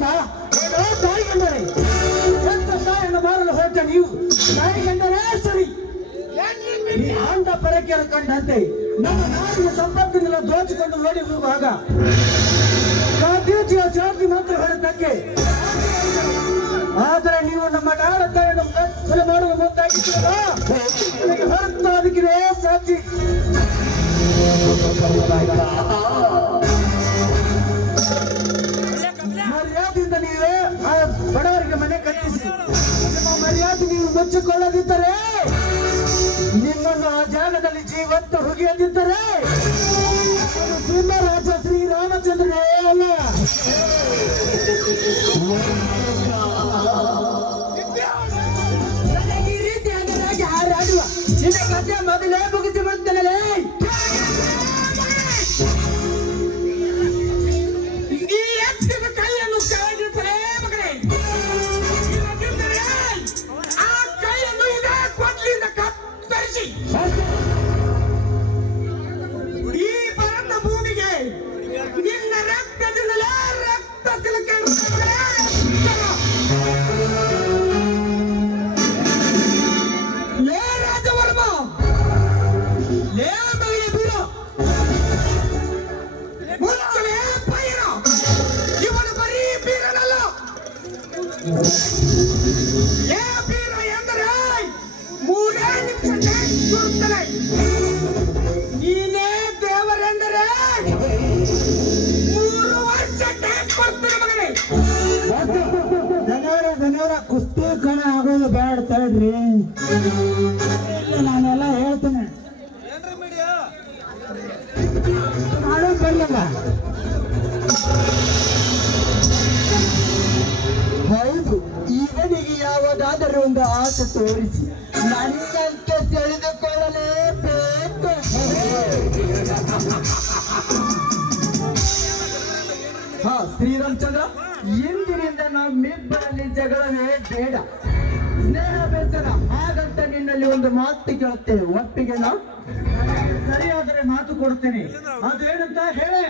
ಸಂಬಂಧ ತಾಯಿ ಗಂಡರೇ ಎಂತ ತಾಯಿಯನ್ನು ಮಾಡಲು ಹೊರಟ ನೀವು ತಾಯಿ ಗಂಡರೇ ಸರಿ ಅಂಡ ಪರಕೆಯನ್ನು ಕಂಡಂತೆ ನಮ್ಮ ನಾಡಿನ ಸಂಪತ್ತಿನೆಲ್ಲ ದೋಚಿಕೊಂಡು ಓಡಿ ಹೋಗುವಾಗ ಗಾಂಧೀಜಿಯ ಜಾತಿ ಮಾತ್ರ ಹೊರತಕ್ಕೆ ಆದರೆ ನೀವು ನಮ್ಮ ನಾಡ ತಾಯಿಯನ್ನು ಕೊಲೆ ಮಾಡಲು ಮುಂದಾಗಿದ್ದೀರಲ್ಲ ನನಗೆ ಹೊರತಾದಕ್ಕಿದೆ ಸಾಕ್ಷಿ ಮರ್ಯಾದೆಯಿಂದ ನೀವೇ ಆ ಬಡವರಿಗೆ ಮನೆ ಕಟ್ಟಿಸಿ ನಿಮ್ಮ ಮರ್ಯಾದೆ ನೀವು ಮುಚ್ಚಿಕೊಳ್ಳದಿದ್ದರೆ ನಿಮ್ಮನ್ನು ಆ ಜಾಗದಲ್ಲಿ ಜೀವಂತ ಹುಗಿಯದಿದ್ದರೆ ಸಿಂಹರಾಜ ಶ್ರೀರಾಮಚಂದ್ರನೇ ಅಲ್ಲ. ಈ ರೀತಿ ಅದರಾಗಿ ಹಾರಾಡುವ ನಿನ್ನ ಕಥೆ ಮೊದಲೇ ಮುಗಿಸಿ ಬಿಡುತ್ತೇನೆ. ಈ ಎತ್ತಿದ ಕೈಯನ್ನು ಕೆಳಗಿಟ್ಟರೆ ಮಗನೇ ಆ ಕೈಯನ್ನು ಇದೇ ಕೊಡ್ಲಿಂದ ಕತ್ತರಿಸಿ ಈ ಭಾರತ ಭೂಮಿಗೆ ನಿನ್ನ ರಕ್ತದಿಂದಲೇ ರಕ್ತ ತಿಲಕ ಲೇ ರಾಜವರ್ಮ ಲೇ ಮಗನೇ ಬೀರ ಮುಚ್ಚಲೇ ಪೈರ ಇವನು ಬರೀ ಬೀರನಲ್ಲ ಲೇ ಬೀರ ಎಂದರೆ ಮೂರೇ ನಿಮಿಷ ಕೊಡುತ್ತಲೇ ನೀನೇ ದೇವರೆಂದರೆ 3 ವರ್ಷ ಟೈಮ್ ಕೊಡ್ತೇನೆ ಮಗನೇ. ಜನವರ ಕುಸ್ತಿ ಕಣ ಆಗೋದು ಬೇಡ ತಡ್ರಿ ನಾನೆಲ್ಲ ಹೇಳ್ತೇನೆ ಮಾಡೋದು ಬರಲ್ಲ. ಹೌದು ಇವನಿಗೆ ಯಾವುದಾದರೂ ಒಂದು ಆಸೆ ತೋರಿಸಿ ನನ್ನಂತೆ ತಿಳಿದುಕೊಳ್ಳಲೇಬೇಕು. ಹಾ ಶ್ರೀರಾಮಚಂದ್ರ ಇಂದಿನಿಂದ ನಮ್ಮಿಬ್ಬರಲ್ಲಿ ಜಗಳವೇ ಬೇಡ, ಸ್ನೇಹ ಬೇಸರ. ಹಾಗಂತ ನಿನ್ನಲ್ಲಿ ಒಂದು ಮಾತು ಕೇಳುತ್ತೇನೆ, ಒಪ್ಪಿಗೆನಾ? ಸರಿಯಾದರೆ ಮಾತು ಕೊಡ್ತೇನೆ. ಅದೇನಂತ ಹೇಳೆ.